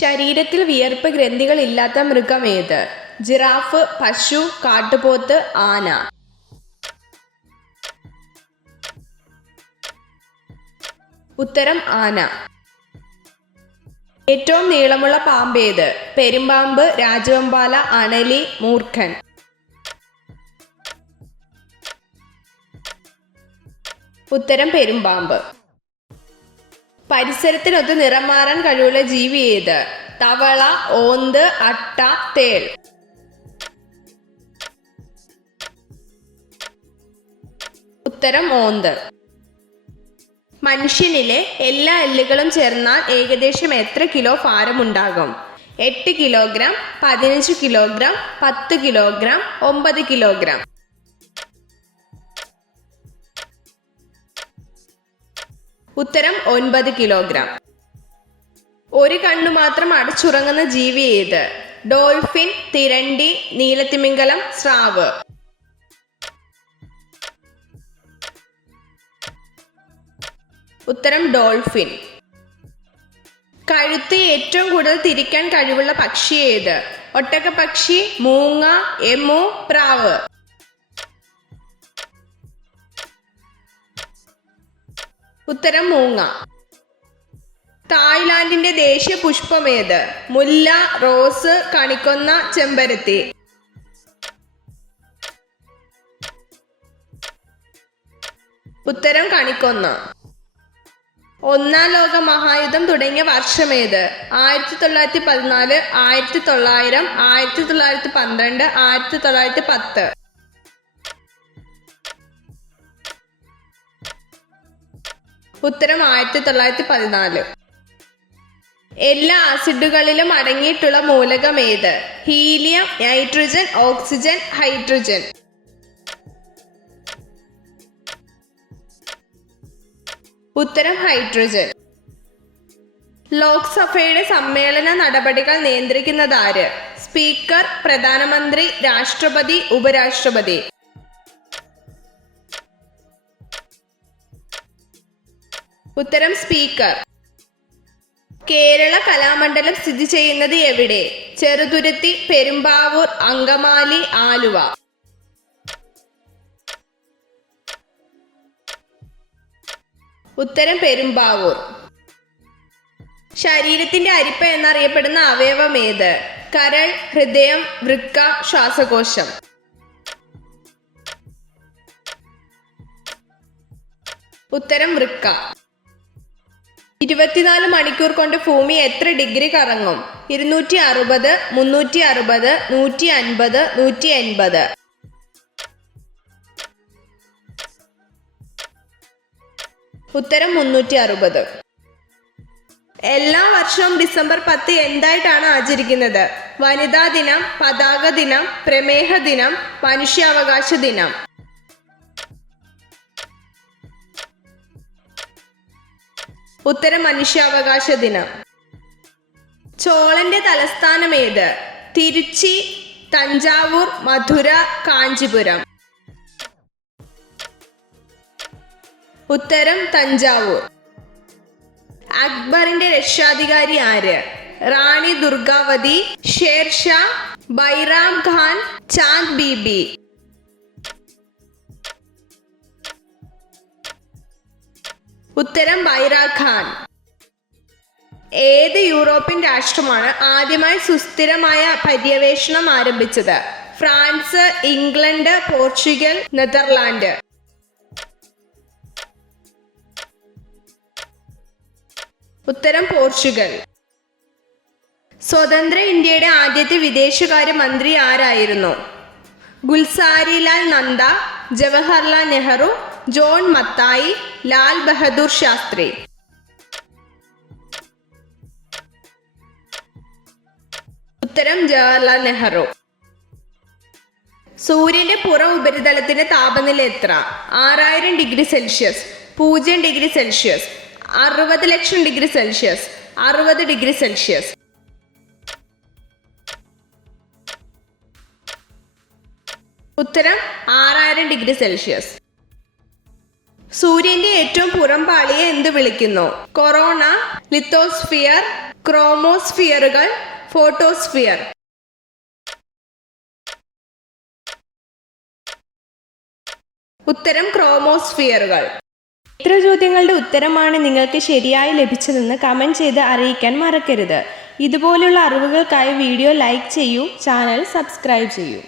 ശരീരത്തിൽ വിയർപ്പ് ഗ്രന്ഥികൾ ഇല്ലാത്ത മൃഗം ഏത്? ജിറാഫ്, പശു, കാട്ടുപോത്ത്, ആന. ഉത്തരം ആന. ഏറ്റവും നീളമുള്ള പാമ്പ് ഏത്? പെരുമ്പാമ്പ്, രാജവെമ്പാല, അണലി, മൂർഖൻ. ഉത്തരം പെരുമ്പാമ്പ്. പരിസരത്തിനൊത്ത് നിറം മാറാൻ കഴിവുള്ള ജീവി ഏത്? തവള, ഓന്ത്, അട്ട, തേൾ. ഉത്തരം ഓന്ത്. മനുഷ്യനിലെ എല്ലാ എല്ലുകളും ചേർന്നാൽ ഏകദേശം എത്ര കിലോ ഭാരമുണ്ടാകും? 8 കിലോഗ്രാം, 15 കിലോഗ്രാം, 10 കിലോഗ്രാം, 9 കിലോഗ്രാം. ഉത്തരം 9 കിലോഗ്രാം. ഒരു കണ്ണു മാത്രം അടച്ചുറങ്ങുന്ന ജീവി ഏത്? ഡോൾഫിൻ, തിരണ്ടി, നീലത്തിമിംഗലം, സ്രാവ്. ഉത്തരം ഡോൾഫിൻ. കഴുത്ത് ഏറ്റവും കൂടുതൽ തിരിക്കാൻ കഴിവുള്ള പക്ഷി ഏത്? ഒട്ടകപ്പക്ഷി, മൂങ്ങ, എമു, പ്രാവ്. ഉത്തരം മൂങ്ങ. തായ്ലാന്റിന്റെ ദേശീയ പുഷ്പം ഏത്? മുല്ല, റോസ്, കണിക്കൊന്ന, ചെമ്പരത്തി. ഉത്തരം കണിക്കൊന്ന. ഒന്നാം ലോക മഹായുദ്ധം തുടങ്ങിയ വർഷമേത്? 1914, 1900, 1912, 1910. ഉത്തരം 1914. എല്ലാ ആസിഡുകളിലും അടങ്ങിയിട്ടുള്ള മൂലകം ഏത്? Helium, nitrogen, oxygen, hydrogen. ഉത്തരം ഹൈഡ്രജൻ. ലോക്സഭയുടെ സമ്മേളന നടപടികൾ നിയന്ത്രിക്കുന്നതാര്? സ്പീക്കർ, പ്രധാനമന്ത്രി, രാഷ്ട്രപതി, ഉപരാഷ്ട്രപതി. ഉത്തരം സ്പീക്കർ. കേരള കലാമണ്ഡലം സ്ഥിതി ചെയ്യുന്നത് എവിടെ? ചെറുതുരുത്തി, പെരുമ്പാവൂർ, അങ്കമാലി, ആലുവ. ഉത്തരം പെരുമ്പാവൂർ. ശരീരത്തിന്റെ അരിപ്പ എന്നറിയപ്പെടുന്ന അവയവം ഏത്? കരൾ, ഹൃദയം, വൃക്ക, ശ്വാസകോശം. ഉത്തരം വൃക്ക. 24 മണിക്കൂർ കൊണ്ട് ഭൂമി എത്ര ഡിഗ്രി കറങ്ങും? 260, 360, 150, 180. ഉത്തരം 360. എല്ലാ വർഷവും ഡിസംബർ 10 എന്തായിട്ടാണ് ആചരിക്കുന്നത്? വനിതാ ദിനം, പതാക ദിനം, പ്രമേഹ ദിനം, മനുഷ്യാവകാശ ദിനം. ഉത്തരം മനുഷ്യാവകാശ ദിനം. ചോളന്റെ തലസ്ഥാനം ഏത്? തിരുച്ചി, തഞ്ചാവൂർ, മധുര, കാഞ്ചീപുരം. ഉത്തരം തഞ്ചാവൂർ. അക്ബറിന്റെ രക്ഷാധികാരി ആര്? റാണി ദുർഗാവതി, ഷേർഷാ, ബൈറാം ഖാൻ, ചാന്ദ് ബീബി. ഉത്തരം ബൈറാം ഖാൻ. ഏത് യൂറോപ്യൻ രാഷ്ട്രമാണ് ആദ്യമായി സുസ്ഥിരമായ പര്യവേഷണം ആരംഭിച്ചത്? France, England, Portugal, Netherland. ഉത്തരം പോർച്ചുഗൽ. സ്വതന്ത്ര ഇന്ത്യയുടെ ആദ്യത്തെ വിദേശകാര്യ മന്ത്രി ആരായിരുന്നു? ഗുൽസാരിലാൽ നന്ദ, ജവഹർലാൽ നെഹ്റു, ജോൺ മത്തായി, ലാൽ ബഹദൂർ ശാസ്ത്രി. ഉത്തരം ജവഹർലാൽ നെഹ്റു. സൂര്യന്റെ പുറം ഉപരിതലത്തിന്റെ താപനില എത്ര? 6000 ഡിഗ്രി സെൽഷ്യസ്, 0 ഡിഗ്രി സെൽഷ്യസ്, 60 ലക്ഷം ഡിഗ്രി സെൽഷ്യസ്, 60 ഡിഗ്രി സെൽഷ്യസ്. ഉത്തരം 6000 ഡിഗ്രി സെൽഷ്യസ്. സൂര്യന്റെ ഏറ്റവും പുറംപാളിയെ എന്ത് വിളിക്കുന്നു? കൊറോണ, ലിത്തോസ്ഫിയർ, ക്രോമോസ്ഫിയറുകൾ, ഫോട്ടോസ്ഫിയർ. ഉത്തരം ക്രോമോസ്ഫിയറുകൾ. എത്ര ചോദ്യങ്ങളുടെ ഉത്തരമാണ് നിങ്ങൾക്ക് ശരിയായി ലഭിച്ചതെന്ന് കമൻറ്റ് ചെയ്ത് അറിയിക്കാൻ മറക്കരുത്. ഇതുപോലുള്ള അറിവുകൾക്കായി വീഡിയോ ലൈക്ക് ചെയ്യൂ, ചാനൽ സബ്സ്ക്രൈബ് ചെയ്യൂ.